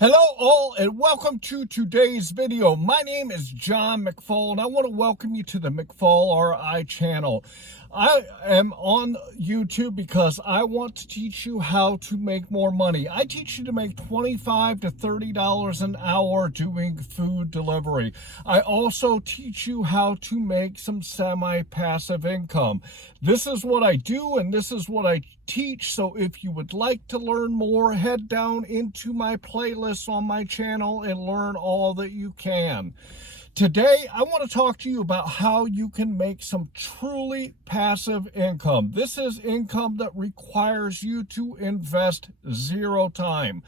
Hello all and welcome to today's video. My name is John McFall and I want to welcome you to the McFallRI channel. I am on YouTube because I want to teach you how to make more money. I teach you to make $25 to $30 an hour doing food delivery. I also teach you how to make some semi-passive income. This is what I do and this is what I teach. So if you would like to learn more, head down into my playlist on my channel and learn all that you can. Today, I want to talk to you about how you can make some truly passive income. This is income that requires you to invest zero time.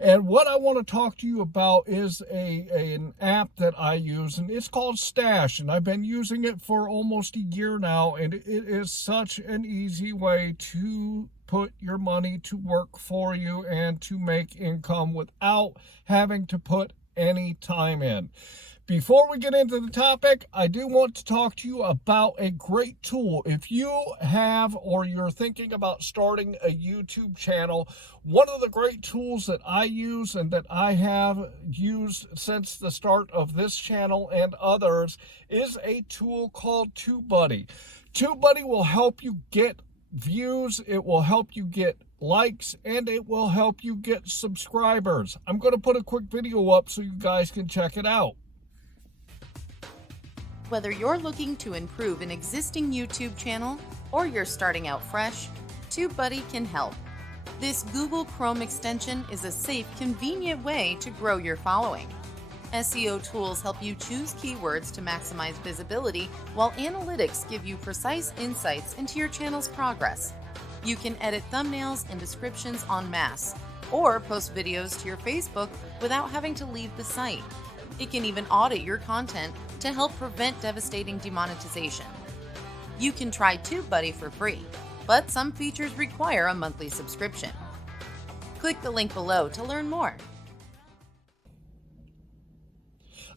And what I want to talk to you about is an app that I use, and it's called Stash, and I've been using it for almost a year now, and it is such an easy way to put your money to work for you and to make income without having to put any time in. Before we get into the topic, I do want to talk to you about a great tool. If you have or you're thinking about starting a YouTube channel, one of the great tools that I use and that I have used since the start of this channel and others is a tool called TubeBuddy. TubeBuddy will help you get views, it will help you get likes, and it will help you get subscribers. I'm going to put a quick video up so you guys can check it out. Whether you're looking to improve an existing YouTube channel or you're starting out fresh, TubeBuddy can help. This Google Chrome extension is a safe, convenient way to grow your following. SEO tools help you choose keywords to maximize visibility, while analytics give you precise insights into your channel's progress. You can edit thumbnails and descriptions en masse, or post videos to your Facebook without having to leave the site. It can even audit your content to help prevent devastating demonetization. You can try TubeBuddy for free, but some features require a monthly subscription. Click the link below to learn more.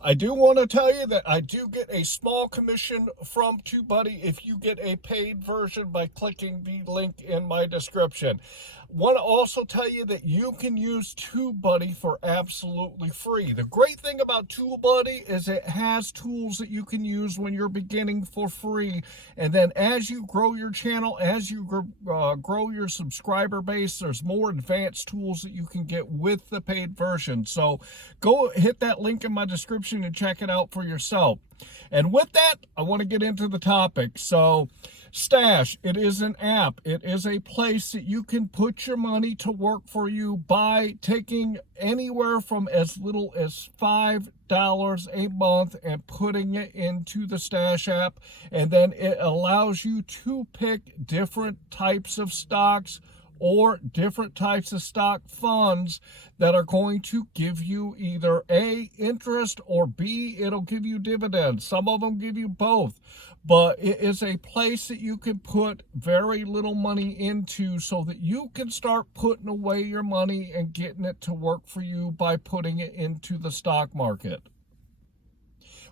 I do want to tell you that I do get a small commission from TubeBuddy if you get a paid version by clicking the link in my description. Want to also tell you that you can use TubeBuddy for absolutely free. The great thing about TubeBuddy is it has tools that you can use when you're beginning for free, and then as you grow your channel, as you grow your subscriber base, there's more advanced tools that you can get with the paid version. So go hit that link in my description and check it out for yourself. And with that, I want to get into the topic. So Stash, it is an app. It is a place that you can put your money to work for you by taking anywhere from as little as $5 a month and putting it into the Stash app. And then it allows you to pick different types of stocks or different types of stock funds that are going to give you either A, interest, or B, it'll give you dividends. Some of them give you both, but it is a place that you can put very little money into so that you can start putting away your money and getting it to work for you by putting it into the stock market.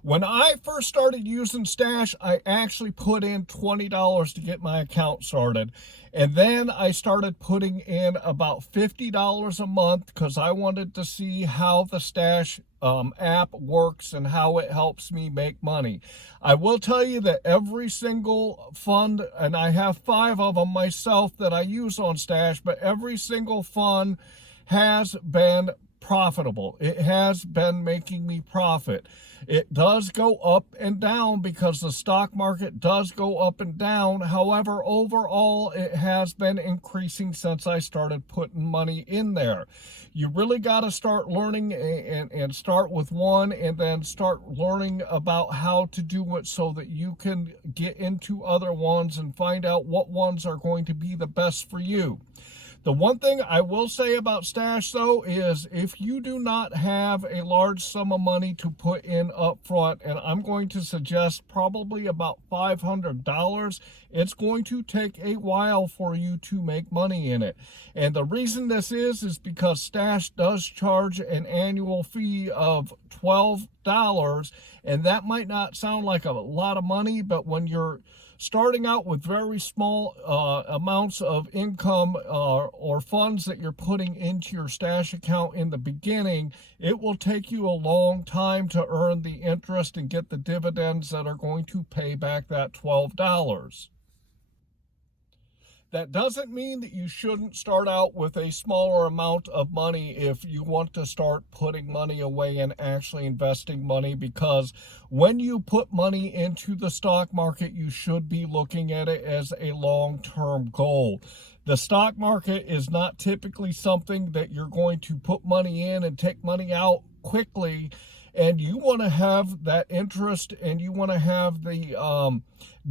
When I first started using Stash, I actually put in $20 to get my account started. And then I started putting in about $50 a month because I wanted to see how the Stash app works and how it helps me make money. I will tell you that every single fund, and I have 5 of them myself that I use on Stash, but every single fund has been profitable. It has been making me profit. It does go up and down because the stock market does go up and down. However, overall, it has been increasing since I started putting money in there. You really got to start learning and start with one and then start learning about how to do it so that you can get into other ones and find out what ones are going to be the best for you. The one thing I will say about Stash, though, is if you do not have a large sum of money to put in up front, and I'm going to suggest probably about $500, it's going to take a while for you to make money in it. And the reason this is because Stash does charge an annual fee of $12, and that might not sound like a lot of money, but when you're starting out with very small amounts of income or funds that you're putting into your stash account in the beginning, it will take you a long time to earn the interest and get the dividends that are going to pay back that $12. That doesn't mean that you shouldn't start out with a smaller amount of money if you want to start putting money away and actually investing money, because when you put money into the stock market, you should be looking at it as a long-term goal. The stock market is not typically something that you're going to put money in and take money out quickly, and you want to have that interest and you want to have the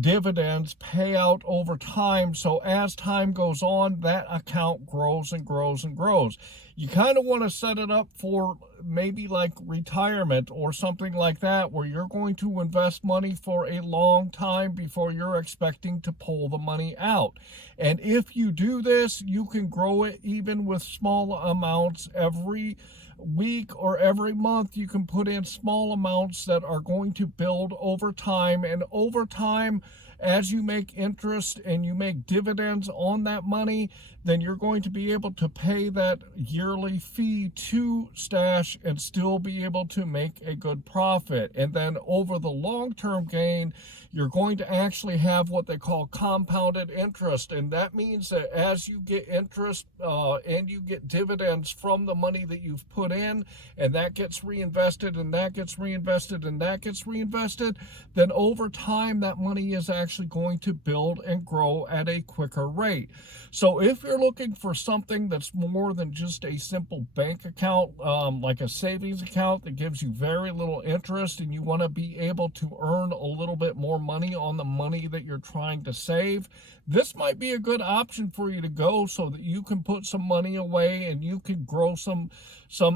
dividends pay out over time. So as time goes on, that account grows and grows and grows. You kind of want to set it up for maybe like retirement or something like that, where you're going to invest money for a long time before you're expecting to pull the money out. And if you do this, you can grow it even with small amounts every week or every month. You can put in small amounts that are going to build over time, and over time, as you make interest and you make dividends on that money, then you're going to be able to pay that yearly fee to stash and still be able to make a good profit. And then over the long-term gain, you're going to actually have what they call compounded interest. And that means that as you get interest and you get dividends from the money that you've put in, and that gets reinvested, and that gets reinvested, and that gets reinvested, then over time, that money is actually going to build and grow at a quicker rate. So if you're looking for something that's more than just a simple bank account, like a savings account that gives you very little interest, and you want to be able to earn a little bit more money on the money that you're trying to save, this might be a good option for you to go, so that you can put some money away and you can grow some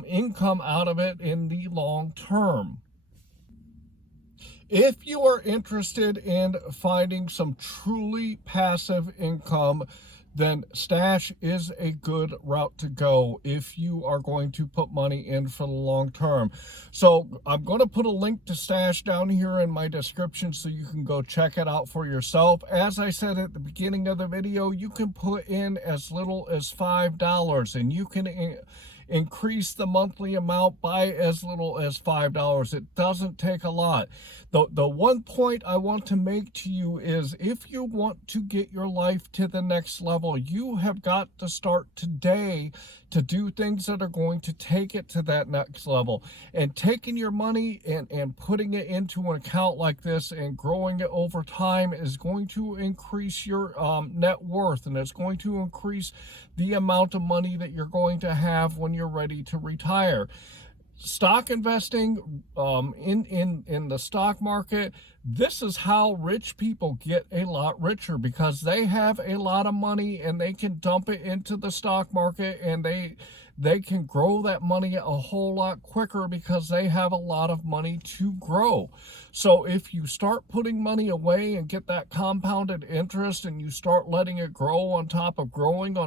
income out of it in the long term. If you are interested in finding some truly passive income, then Stash is a good route to go if you are going to put money in for the long term. So I'm going to put a link to Stash down here in my description so you can go check it out for yourself. As I said at the beginning of the video, you can put in as little as $5, and you can increase the monthly amount by as little as $5. It doesn't take a lot. The one point I want to make to you is, if you want to get your life to the next level, you have got to start today to do things that are going to take it to that next level. And taking your money and putting it into an account like this and growing it over time is going to increase your net worth, and it's going to increase the amount of money that you're going to have when you're ready to retire. Stock investing in the stock market, this is how rich people get a lot richer, because they have a lot of money and they can dump it into the stock market, and they can grow that money a whole lot quicker because they have a lot of money to grow. So if you start putting money away and get that compounded interest, and you start letting it grow on top of growing,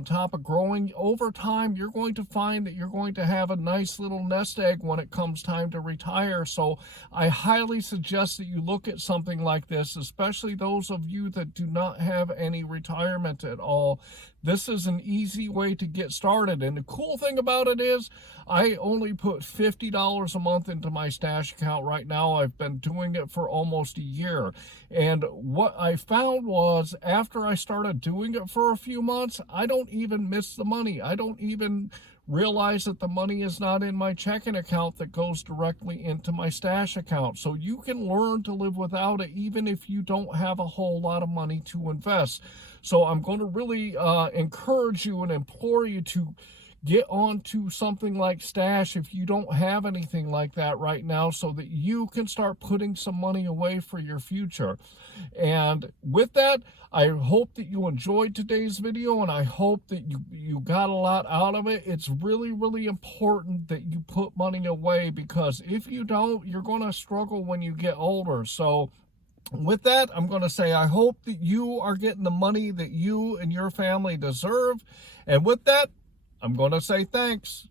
over time, you're going to find that you're going to have a nice little nest egg when it comes time to retire. So I highly suggest that you look at something like this, especially those of you that do not have any retirement at all. This is an easy way to get started. And the cool thing about it is, I only put $50 a month into my stash account right now. I've been doing it for almost a year. And what I found was, after I started doing it for a few months, I don't even miss the money. I don't even realize that the money is not in my checking account, that goes directly into my stash account. So you can learn to live without it, even if you don't have a whole lot of money to invest. So I'm going to really encourage you and implore you to get onto something like Stash if you don't have anything like that right now, so that you can start putting some money away for your future. And with that, I hope that you enjoyed today's video, and I hope that you got a lot out of it. It's really, really important that you put money away, because if you don't, you're going to struggle when you get older. So with that, I'm going to say I hope that you are getting the money that you and your family deserve. And with that, I'm going to say thanks.